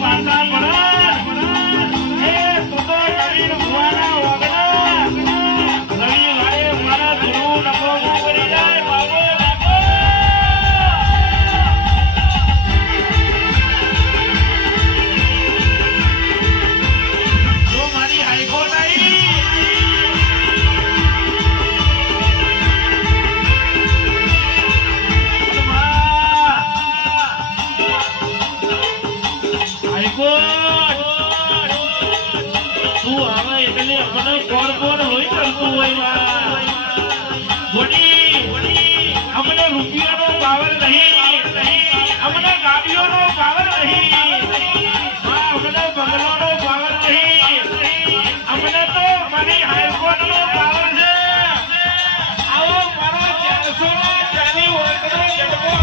પાસા પડે એ તો નવીન ભુવાના વગડા હાઈકોર્ટ તું આવે એટલે મને કોણ કોણ હોય કરતું હોય અમને રૂપિયાનો પાવર નહીં, અમને ગાડીઓનો પાવર નહીં, અમને બંગલોનો પાવર નહીં, અમને તો મારી હાઈકોર્ટનો પાવર છે. આવો મારો 400 ચાલી વર્ગનો જન્મ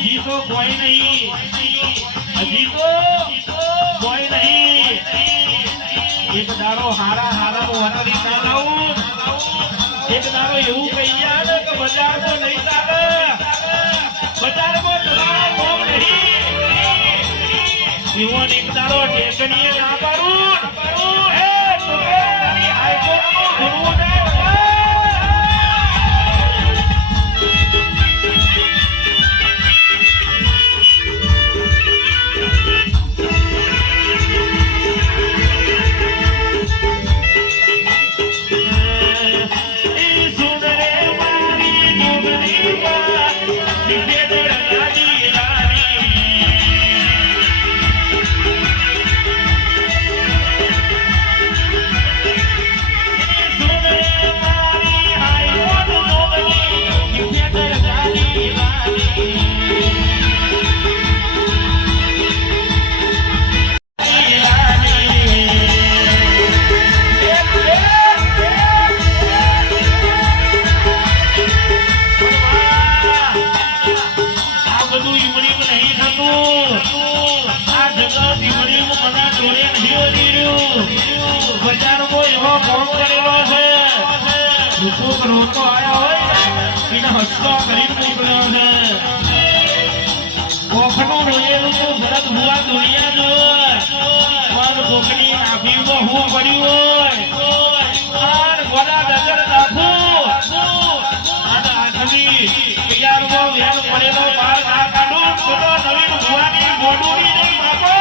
હજી તો કોઈ નહીં. એક દાડો હારા વટરી ના લાવું, એક દાડો એવું કહી જાય કે બજારમાં નહીં ચાલે, બજારમાં તમારા કોમ નહીં એવો એક દાડો ટેકણીએ ના પાડું હાઈકોર્ટમાં ભરવું જાય. રોતો આયા હોય એને હસતો કરી મોકલ્યો છે. કોખનું રોયેલું તો ભરત ભુવા દુનિયા જો પણ કોકની નાભીમાં હું પડ્યું હોય ગોડા નજર નાખું અને આખની તૈયારમાં વેલ પડેલો બહાર ના કાઢું તો નવીન ભુવાની મોડુની નહીં નાખો.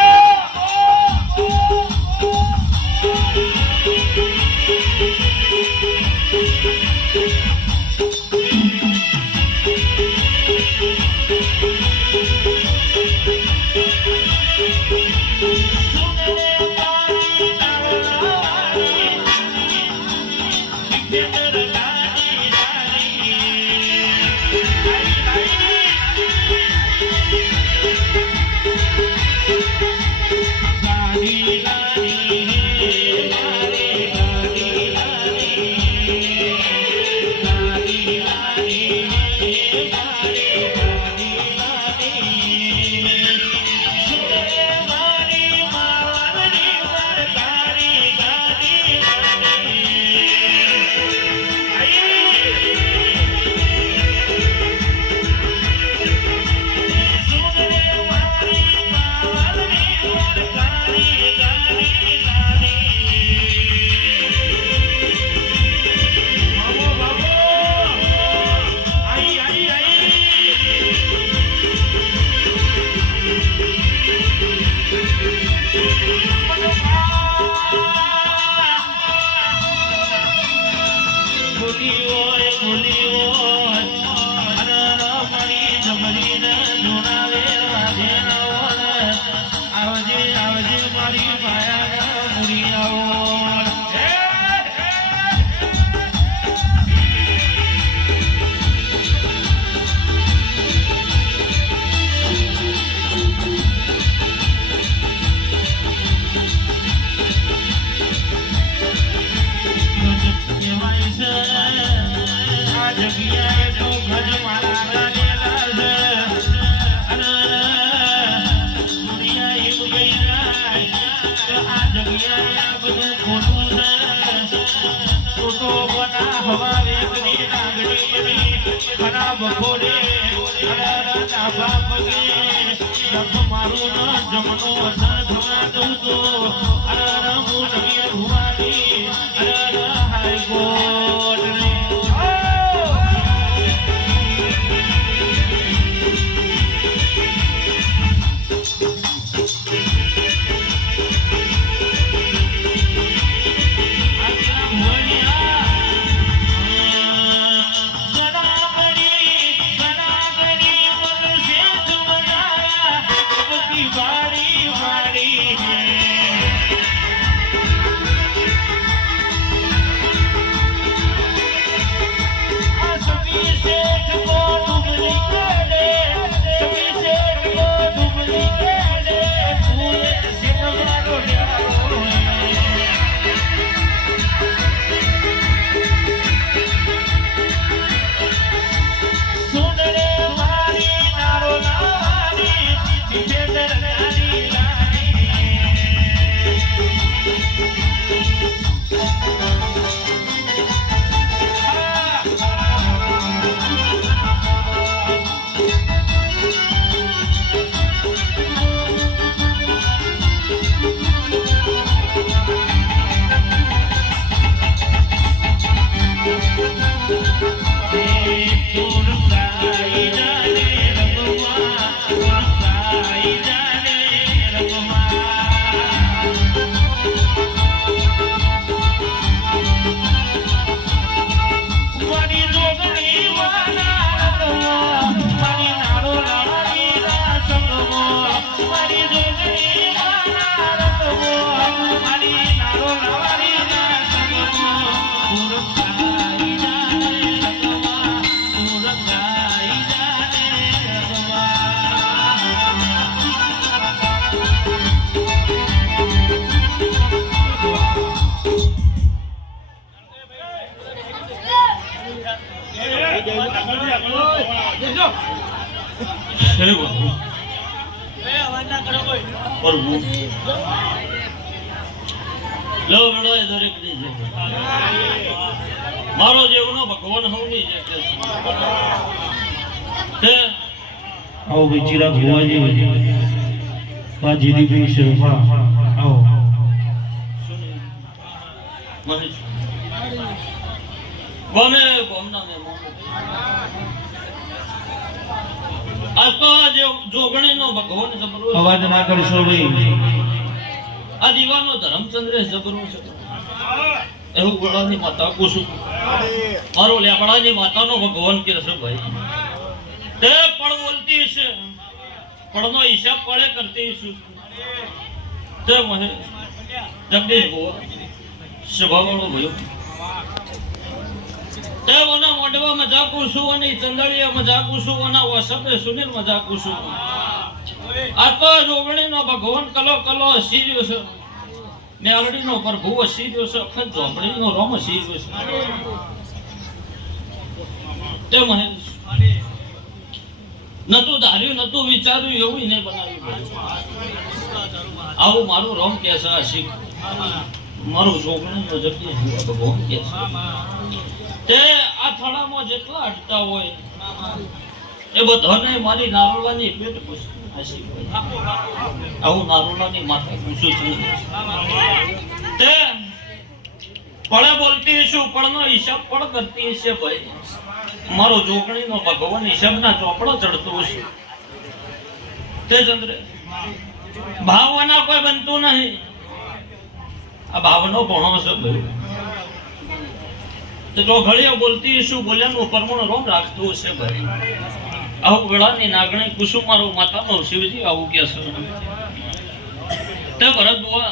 શેરે બોલ પ્રભુ લો બેડો એ દરેક ની છે મારો જેવનો ભગવાન હવની છે તે આવો વિચિરા ભુવાજી બાજીની ભી શરૂમાં આવો મને ગમે ગમના મે આ તો જે જોગણીનો ભગવાન જબરો અવાજ ના કરશો ભાઈ આ દીવાનો ધર્મચંદ્ર જબરો છે એવું ગળાની માતા કુસુ મારો લેબડાની માતાનો ભગવાન કે છે ભાઈ તે પણ બોલતી છે પડનો હિસાબ પડે કરતી છું તે મને જગદીશ ભુવા સ્વભાવનો ભયો તે મને મોઢવા મજાકું છું અને ચંદળીએ મજાકું છું અને વસતે સુનિલ મજાકું છું આ તો જોગણીનો ભગવાન કલો કલો હસીર્યો છે મેલડીનો પ્રભુ હસીર્યો છે અખત ઝોપડીનો રોમ હસીર્યો છે તે મને નતું ધાર્યું નતું વિચાર્યું એવું નહીં બનાવ્યું આવું મારું રોમ કે છે હસી મારું જોગણીનો જગદીશ ભગવાન કે છે તે આ થડામાં જેટલા અટતા હોય એ બધાને મારી નારોલાની પેટ હસી આવું નારોલાની માથે પૂછું છું તે પડે બોલતી છું પડનો હિસાબ પણ કરતી છે ભાઈ મારો જોગણીનો ભગવાન હિસાબના ચોપડા ચડતો છે તે ચંદ્ર ભાવના કોઈ બનતું નહીં આ ભાવનો ભણો છે ભાઈ તો ઘડીઓ બોલતી શું બોલ્યાનું પરમણ રોમ રાખતું હશે ભાઈ આવું વેળાની નાગણી કુસુમ મારો માતાનો શિવજી આવું કે છે તે ભરત બુઆ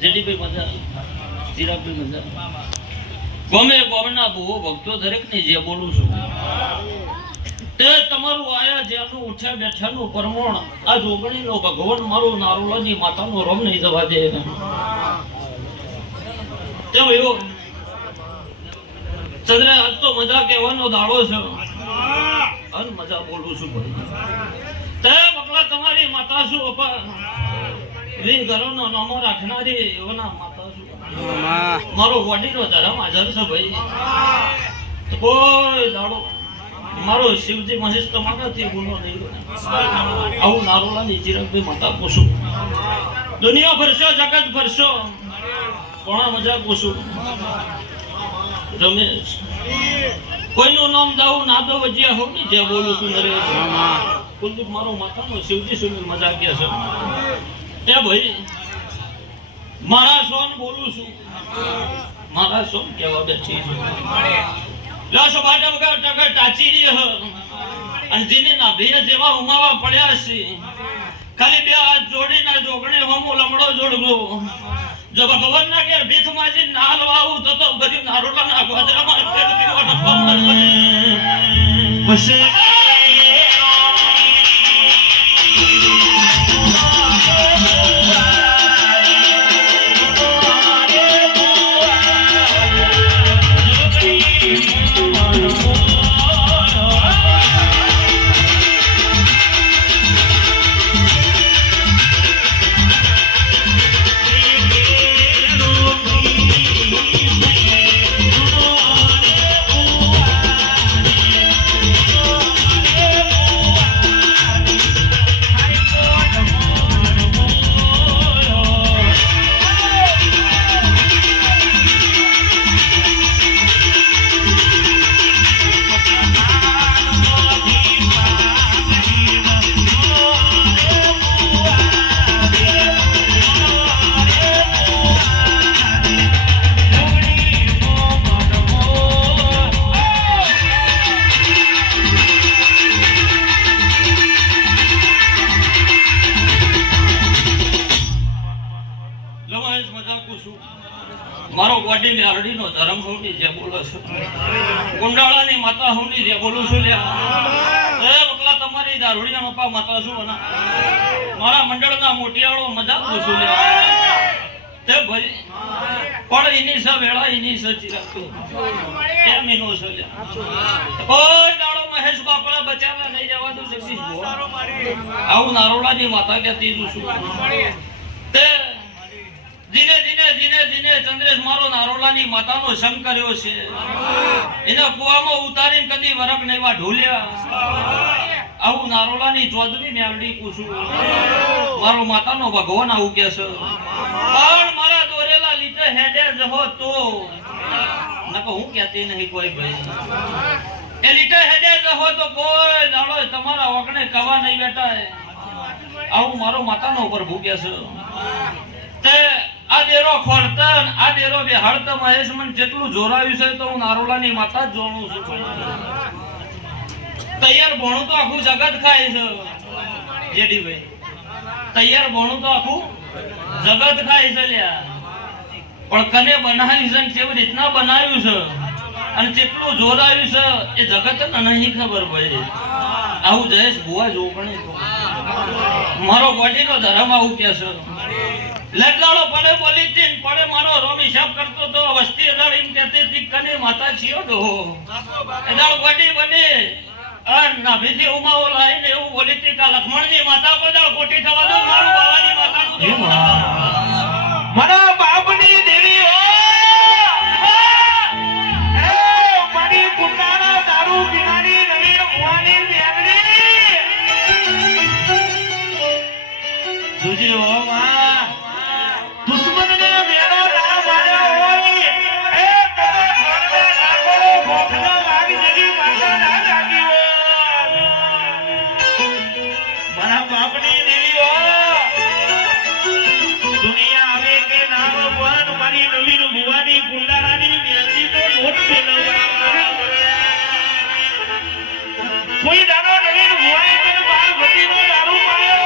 જેડીભાઈ મજા ચિરાગભાઈ મજા ગમે ગોમના બહુ ભક્તો દરેકની જે બોલું છું તે તમારું આયા જેનું ઉઠ્યા બેઠાનું પરમણ આ જોગણીનો ભગવાન મારું નારોલાની માતાનો રોમ નહીં જવા દે તે ભાઈઓ ચંદ્ર આજ તો મજા કહેવાનો દાડો છે અન મજા બોલું છું ભાઈ તે બકલા તમારી માતા શું અપા વી ઘરોનો નામો રાખનારી એવના માતા શું મારો વડીનો ધર્મ હાજર છે ભાઈ કોઈ દાડો મારો શિવજી મહેશ તમારાથી ગુનો નહીં આવું નારોલાની ચિરાગભાઈ માતા પૂછું દુનિયા ભરશો જગત ભરશો કોણા મજા પૂછું રમેશ કોઈનું નામ દાવ ના દો વજ્યા હોવ ને જે બોલું છું નરેશ કુલદીપ મારો માતાનો શિવજી સુનિલ મજાકિયા છે એ ભાઈ મારા સોન બોલું છું મારા સોન કેવા બેઠી છે લાશો બાટા વગર ટકર ટાચી રહી હ અને જેને ના ભીર જેવા ઉમાવા પડ્યા છે ખાલી બે હાથ જોડીને જોગણે હમો લમડો જોડવો જો ભગવાન ના કે ભીખ માજી નાલ વાવું તો ગરીબ નારોલા ના ગોદરામાં પેટ પીવાનો પમર પછી મારો ગોડી મેરડીનો ધર્મ હોની જે બોલો છો ગુંડાળાની માતા હોની જે બોલું છું લ્યા એ બકલા તમારી દારૂડીના મપા માતા છું અને મારા મંડળના મોટિયાળો મજાક છું લ્યા તે ભાઈ પણ એની સ વેળા એની સચી રાખતો કેમ એનો છે લ્યા કોઈ જગદીશ આવું નારોલાની માતા કહેતી છું તે જીને જીને જીને જીને ચંદ્રેશ મારો નારોલાની માતાનો સંગ કર્યો છે એના કુવામાં ઉતારીને કદી વરક નહીવા ઢોલ્યા આવું નારોલાની ચૌધરી મેલડી પૂછું મારો માતાનો ભગવાન આવું કે છે પણ મારા દોરેલા લીધે હેડે જહો તો નકો હું કહેતી નહીં કોઈ ભાઈ એ લીધે હેડે જહો તો કોઈ દાડો તમારા વગણે કવા નહીં બેઠા આવું મારો માતાનો પ્રભુ કે છે તે આ દેરો ખોરતન આ દેરો બે હળત મહેશ મન જેટલું જોરાયું છે તો હું નારોલાની માતા જ જોણું છું તૈયાર ભણું તો આખું જગત ખાય છે જેડી ભાઈ તૈયાર ભણું તો આખું જગત ખાય છે લ્યા પણ કને બનાવ્યું છે કેવી રીતના બનાવ્યું છે અને જેટલું જોરાયું છે એ જગત નહીં ખબર પડે આવું જયેશ ભુવા જોગણી મારો ગોટીનો ધર્મ આવું કે છે લડલાડો પડે બોલી તીન પડે મારો રોમ હિસાબ કરતો તો વસ્તી અડાડીને કહેતી હતી કને માતા છીઓ ડો એદાળ ગોટી બને અન નાભીથી ઉમાઓ લાઈને એવું બોલી હતી કે લક્ષ્મણજી માતા કોઈ દાળ ગોટી થવા દો મારું બાવાની માતાનું મારા બાપની દેવી હો એ મારી પુંડાના દારૂ પીવાની નવી ભુવાની મેલડી જોજી હો માં દુશ્મનને મેળો ના માર્યો હોય એ તને ઘરને નાખો ભોખના વાગ જેવી માતા ના લાગી હોય મારા બાપની દેવી હો દુનિયા આવે કે નામ વન મારી નવીન ભુવાની ગુંડારાની મેલડી તો નોટ મેળવવા કોઈ દાડો નવીન ભુવાએ તને બાર ભતીનો દારૂ પાયો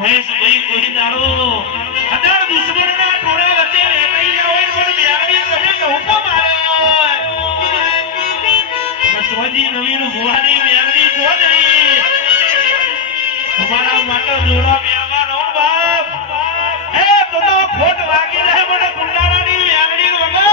મહેશ ભાઈ કોઈ દાડો અદાર દુશ્મનના ટોળા વચ્ચે રહેતી ના હોય પણ મેલડી તમે નહોકો માર્યો બસવાજી નવીન ભુવાની મેલડી જો નહીં તમારા માટે જોડો બેવાનો બાપ એ તો ખોટ વાગી જાય મને ગુંડારાની મેલડી વગર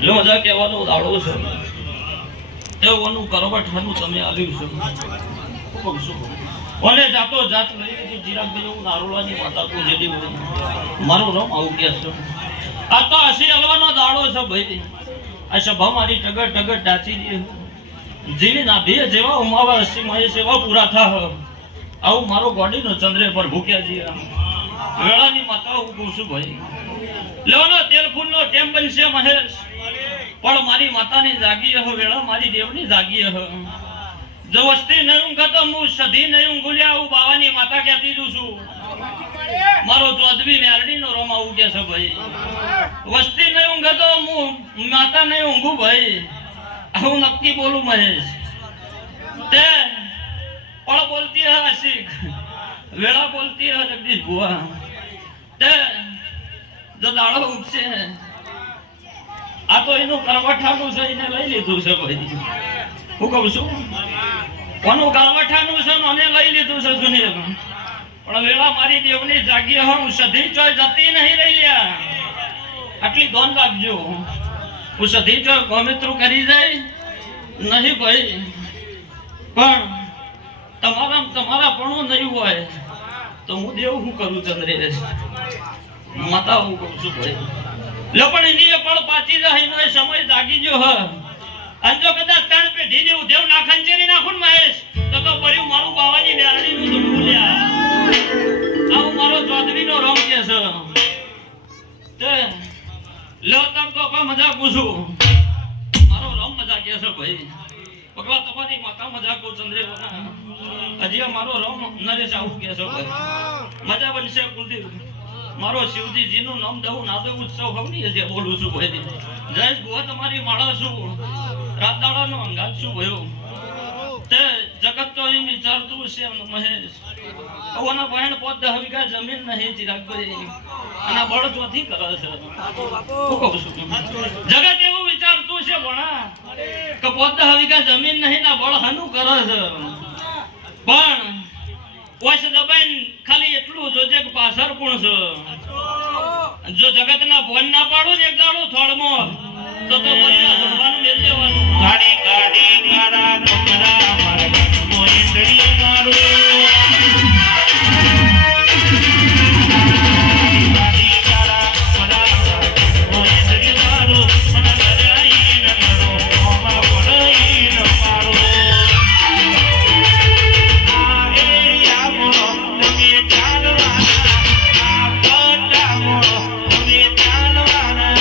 લોજા કહેવાનો દાડો છે તેઓનું કરવટનું તમે આલ્યું છે ઓને જાતો જાત લઈ કે જીરાગભાઈ હું નારોલાની માતા કો જેડી મારું નામ આવું કે છે આ તો હસી હલવાનો દાડો છે ભાઈ આ સભા મારી ટગર ટગર ડાચી દે જીની ના બે જેવા ઉમાવા હસી મહે સેવા પૂરા થા આવું મારો ગોડીનો ચંદ્રે પર ભૂક્યા જી વેળાની માતા હું કહું છું ભાઈ લેવાનો તેલ ફૂલનો ટેમ બનશે મહેશ પણ મારી માતાની જાગી હો વેળા મારી દેવની જાગી હો જો વસ્તી નહીં ઊંઘતો હું સધી નહીં ઊંઘુલ્યા હું બાવાની માતા કહેતી જઉં છું મારો ચોદવી મેરડીનો રોમ આવું કે છે ભાઈ વસ્તી નહીં ઊંઘતો હું માતા નહીં ઊંઘું ભાઈ હું નક્કી બોલું મહેશ તે પણ બોલતી હે આશિક વેળા બોલતી હે જગદીશ ભુવા તે જો દાડો ઉગશે આ તો એનું કરવઠાનું છે એને લઈ લીધું છે ભાઈ હું કહું છું કોનું કરવઠાનું છે ને લઈ લીધું છે દુનિયામાં પણ વેળા મારી દેવની જાગી હું સધી ચોય જતી નહીં રહી લ્યા આટલી ધોન રાખજો હું સધી ચોય ગોમિત્રું કરી જાય નહીં ભાઈ પણ તમારા પણ નહીં હોય તો હું દેવ હું કરું ચંદ્રેશ માતા હું કહું છું ભાઈ લો પણ એની પણ પાછી જાય એનો સમય જાગી ગયો હ અને જો કદાચ ત્રણ પેઢી ની ઉધેવ ના ખંચેરી નાખું મહેશ તો પડ્યું મારું બાવાની મેરડી નું ધૂમ લ્યા આવું મારો ચોદવી નો રંગ કે છે તે લો તમ તો કોઈ મજાક પૂછું મારો રંગ મજાક કે છે ભાઈ ભગવાન તમારી માતા મજાક કહું ચંદ્રે હજી મારો રંગ નરેશ આવું કે છે ભાઈ મજા બનશે કુલદીપ મારો શિવજી નું નામ દઉં ના દઉં ઉત્સવ હવની જે બોલું છું ભાઈ જયેશ બુઆ તમારી માળા છું રાત દાડા નો અંગાત છું ભયો તે જગત તો એમ વિચારતું છે મહેશ ઓના બહેન પોત 10 વીઘા જમીન નહીં ચિરાગ ભાઈ અને બળ ચોથી કરે છે હું કહું છું જગત એવું વિચારતું છે ભણા કે પોત 10 વીઘા જમીન નહીં ના બળ હનું કરે છે પણ ઓછ દબાઈન ખાલી એટલું જોજે કે પાછળ કોણ છે જો જગતના ભોન ના પાડું ને એક દાડો થોડમાં તો પરિવાર જોડવાનું મેલ દેવાનું ગાડી ગાડી ગાડા કમરા મારા મોઈંદડી મારો ગાડી ગાડા કમરા મોઈંદડી મારો મને લડાઈ ન કરો ઓમાં પડાઈ ન મારો આ એરિયા મોરો તમે ચાલવાના આ પટ્ટા મોરો તમે ચાલવાના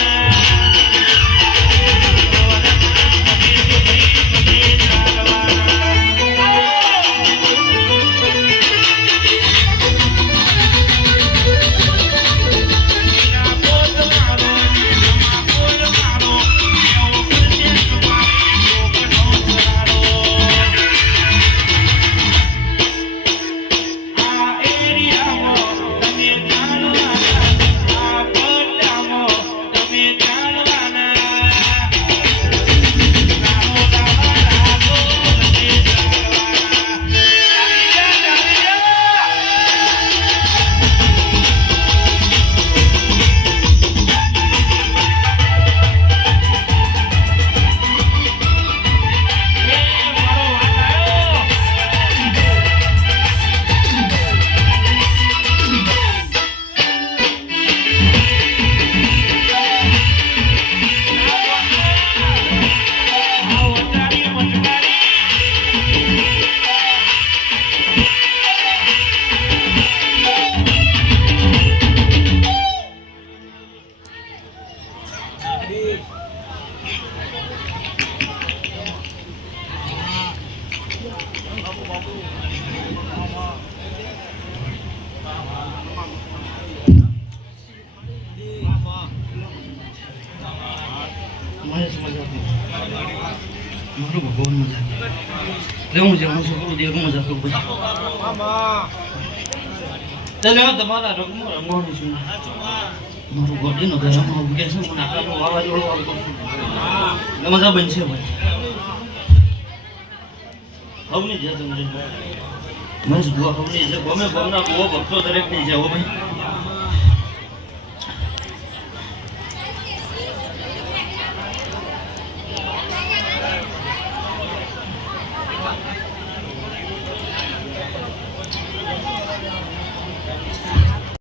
મારું ભગવાન મજા લેવું છે હું છોકરું દેવ મજા કરું ભાઈ તમારા રંગમાં રંગવાનું છું મારું ગોડીનો ગરમ આવું કે છે મને આટલાનું વાવાઝોડું આવતું મજા બનશે ભાઈ હવની છે તમને મહેશ બુઆ હવની છે ગમે ગમના બહુ ભક્તો દરેકની છે હો ભાઈ